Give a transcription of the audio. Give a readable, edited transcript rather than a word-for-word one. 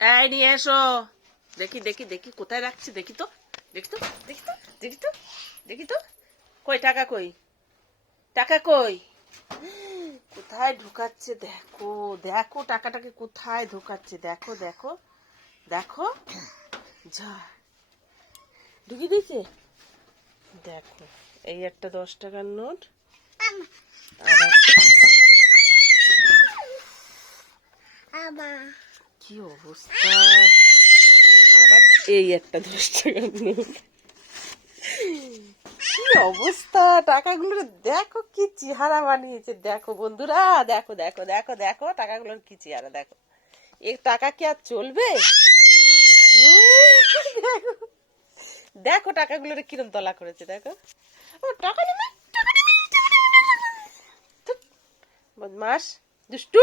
এই নিয়ে এসো। দেখি দেখি দেখি কোথায় রাখছি, দেখি তো দেখি তো দেখি তো দেখি তো দেখি তো কই টাকা, কই টাকা, কই কোথায় ঢুকাচ্ছে দেখো, দেখো টাকাটাকে কোথায় ঢুকাচ্ছে, দেখো দেখো দেখো, যা ঢুকিয়ে দিয়েছে। দেখো এই একটা 10 টাকার নোট, আবার কি অবস্থা, আবার এই একটা 10 টাকার নোট। কি অবস্থা, টাকাগুলোর দেখো কি চেহারা বানিয়েছে, দেখো বন্ধুরা, দেখো দেখো দেখো দেখো টাকাগুলোর কি চেহারা, দেখো এই টাকা কি আর চলবে। দেখো দেখো টাকাগুলোর কিরম তলা করেছে, দেখো। ও টাকা নেবে, টাকা নেবে, বদমাস দুষ্টু।